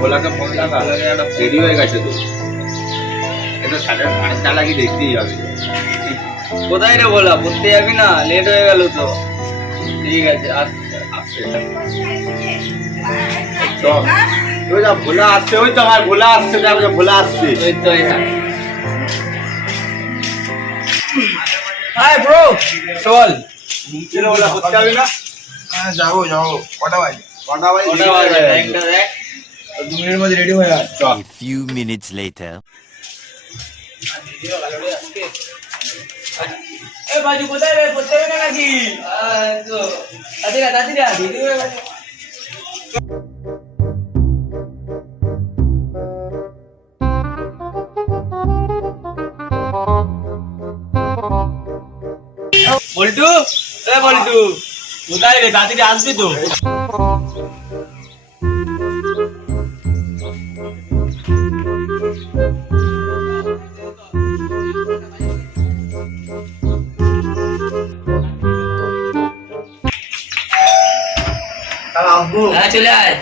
ভোলাকে phone লাগা, দেরি হয়ে গেছে তো। এটা 8:30 লাগিয়ে দেখতেই হবে। কোথায় রে ভোলা, পড়তে যাবি না? লেট হয়ে গেল তো। ঠিক আছে, আসছে চল। ওই যা ভোলা আসছে, ওই তো আমার ভোলা আসছে, ভোলা আসছে। ওই তো হাই ব্রো, চল। ঘুমছিল বলে করতে যাবি না? হ্যাঁ যাবো কটা বাজে? কটা বাজে? টাইমটা দেখ। 2 মিনিটের মধ্যে রেডি হয়ে আয়। চল। A few minutes later. এ বাজু কোথায় রে, পড়তে যাবে না নাকি? তো তাড়াতাড়ি দেরি হয়ে গেছে। বল্টু, এ বল্টু, কোথায় রে? তাড়াতাড়ি আসবি তো। হ্যাঁ চলে আয়।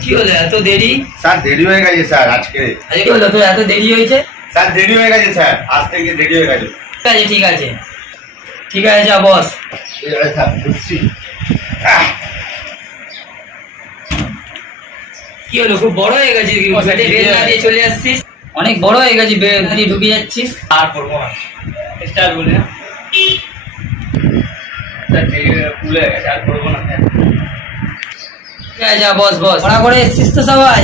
কি হলো এত দেরি? স্যার দেরি হয়ে গেছে স্যার আজকে। আরে কি হলো তোর এত দেরি হয়েছে? স্যার দেরি হয়ে গেছে স্যার, আজ থেকে দেরি হয়ে গেছে। ঠিক আছে ঠিক আছে, যা বস। স্যার বুঝছি। কি হলো, খুব বড় হয়ে গেছিস? বেডে বেল না দিয়ে চলে আসছিস? অনেক বড় হয়ে গেছিস, বেল দিয়ে ঢুকে যাচ্ছিস। আর করবো না, স্টার্ট বলে না। ভুলে গেছে, আর করবো না। ঠিক আছে, যা বস বস। পড়া করে এসছিস তো সবাই?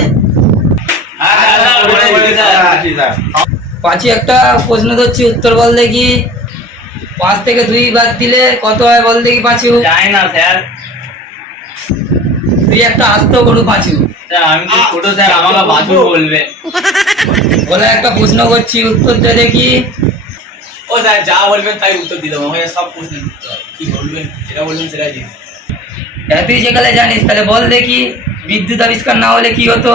পাঁচি একটা প্রশ্ন ধরছি, উত্তর বল দেখি। 5 থেকে 2 বাদ দিলে কত হয় বল দেখি পাঁচু? জানি না স্যার। তুই একটা আসতো বড় পাঁচু। স্যার আমি তো ছোট স্যার, আমাকে বাছু বলবে। বলে একটা প্রশ্ন করছি, উত্তর দে দেখি। ও স্যার যা বলবেন তাই উত্তর দিয়ে দেবো, আমাকে সব প্রশ্নের উত্তর কি বলবেন, যেটা বলবেন সেটাই দিন। তুই যেখানে জানিস তাহলে বল দেখি, বিদ্যুৎ আবিষ্কার না হলে কি হতো?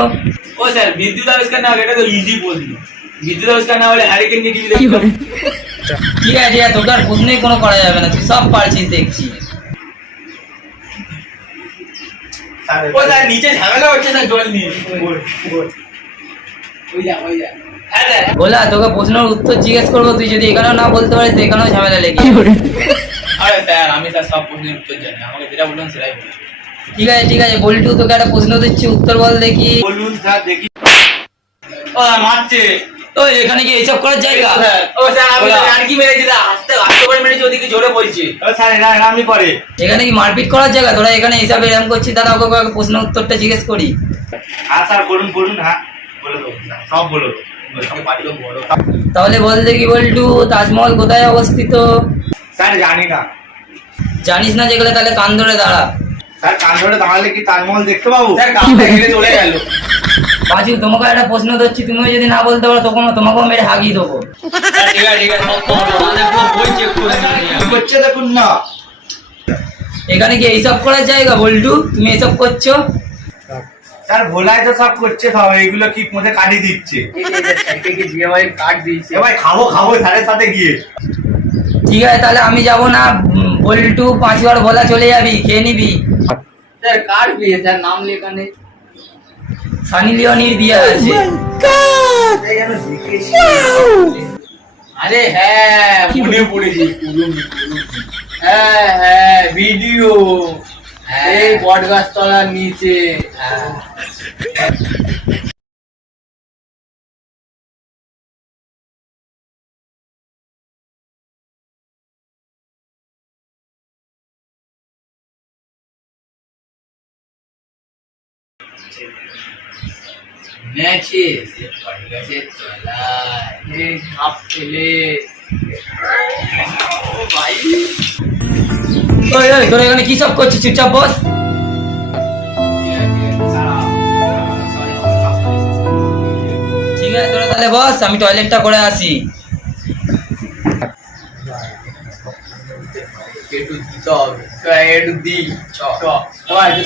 ও স্যার বিদ্যুৎ আবিষ্কার না হলে, এটা তো ইজি প্রশ্ন। বিদ্যুৎ আবিষ্কার না হলে হ্যারিকেন নিয়ে টিভি দেখতে হবে। ঠিক আছে, তোকে আর প্রশ্নই কোনো করা যাবে না, তুই সব পারছিস দেখছি। ও স্যার নিচে ঝামেলা হচ্ছে স্যার, জল নিয়ে বলা। তোকে প্রশ্নের উত্তর জিজ্ঞেস করবো, তুই যদি এখানেও না বলতে পারিস তো এখানেও ঝামেলা লেগে যাবে। আরে স্যার আমি স্যার সব প্রশ্নের উত্তর জানি, আমাকে যেটা বলবেন সেটাই বলুন। ঠিক আছে বল্টু, তোকে একটা প্রশ্ন দিচ্ছি, উত্তর বল দেখি। বলুন স্যার দেখি। ও মারছে তো, এখানে কি এইসব করার জায়গা? ও স্যার আমি আর কি মেরেছি, আস্তে আস্তে করে মেরেছি, ওদিকে জোরে বলছি। ও স্যার এরা আমি করে। এখানে কি মারপিট করার জায়গা? তোরা এখানে হিসাবে এরকম করছিস, দাদা ওকে প্রশ্ন উত্তরটা জিজ্ঞেস করি। হ্যাঁ স্যার বলুন হ্যাঁ বলে দেবো সব বলে দেবো। তাহলে বল দেখি বল্টু, তাজমহল কোথায় অবস্থিত? স্যার জানি না। জানিস না যেগুলো, তাহলে কান ধরে দাঁড়া। স্যার কান ধরে দাঁড়ালে কি তাজমহল দেখতে পাবো? স্যার কান ধরে চলে গেল। বাজু তোমাকে একটা প্রশ্ন ধরছি, তুমিও যদি না বলতে পারো তোমাকেও মেরে হাগিয়ে দেবো। ঠিক আছে করছে দেখুন না। এখানে কি এইসব করার জায়গা বল্টু? তুমি এসব করছো? স্যার ভোলায় তো সব করছে, সব এইগুলো কি মধ্যে কাটি দিচ্ছে। কাট দিয়েছে ভাই খাবো স্যারের সাথে গিয়ে। ঠিক আছে তাহলে আমি যাব না, বল্টু 5 বার বলা চলে যাবি, খেয়ে নিবি। স্যার কার বিয়ে? স্যার নাম লেখা নেই। সানি লিওনির বিয়ে আছে। আরে হ্যাঁ মনে পড়েছি, হ্যাঁ ভিডিও এই বটগাছ তলার নিচে। নেছে বটগাছে তলায় সাপ ফেলে। ভাই তোরা এখানে কি সব করছিস? চুপচাপ বস। ঠিক আছে তোরা তাহলে বস, আমি টয়লেটটা করে আসি। একটু দিতে হবে, একটু দি।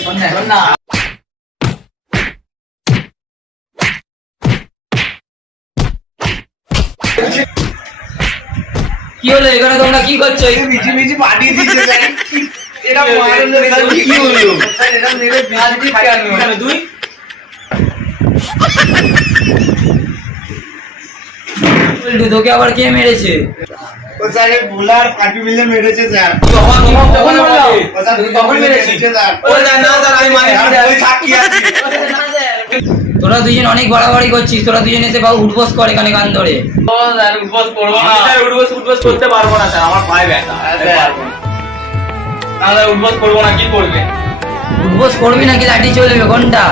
শোন না কি হলো, এখানে তোমরা কি করছো? মিছি পাঠিয়ে দিচ্ছে এটা মারের স্যার কি হলো স্যার এটা মেরে আজকে কেন তুই তোকে আবার কে মেরেছে? ও স্যার এই বুলার পাটি মিলে মেরেছে স্যার কখন বললাম? ও স্যার তুই কখন মেরেছিস স্যার ও না স্যার আমি মানি ওই সাক্ষী আছে তোরা দুজন অনেক বাড়াবাড়ি করছিস, তোরা দুজন এসে বাবু উঠবস কর এখানে গান ধরে। ও স্যার উঠবস করবো না স্যার, উঠবস করতে পারবো না স্যার, আমার পায়ে ব্যথা। পারবো না স্যার, উঠবস করবো না। কি করবে? উঠবস করবি নাকি লাঠি চলবে কোনটা?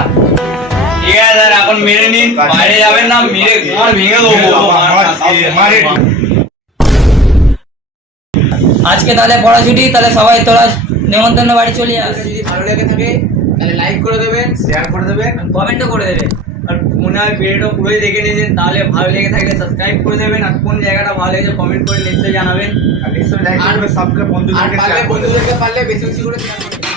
ঠিক আছে স্যার, এখন মেরে নিন, বাইরে যাবেন না, মেরে ঘর ভেঙে দেবো। মারে আজকে তাহলে পড়াছুটি, তাহলে সবাই তোরা নেমন্তন্ন বাড়ি চলে আস। যদি ভালো লেগে থাকে তাহলে লাইক করে দেবেন, শেয়ার করে দেবে কমেন্টও করে দেবে। আর মনে হয় ভিডিওটা পুরোই দেখে নিয়েছেন, তাহলে ভালো লেগে থাকলে সাবস্ক্রাইব করে দেবেন, আর কোন জায়গাটা ভালো লেগেছে কমেন্ট করে নিশ্চয়ই জানাবেন। আর নিশ্চয়ই লাইক করবে, সবকে আর বন্ধুদেরকে পারলে শেয়ার করে দেবে। বন্ধুদেরকে পারলে বেশি বেশি করে শেয়ার করবেন।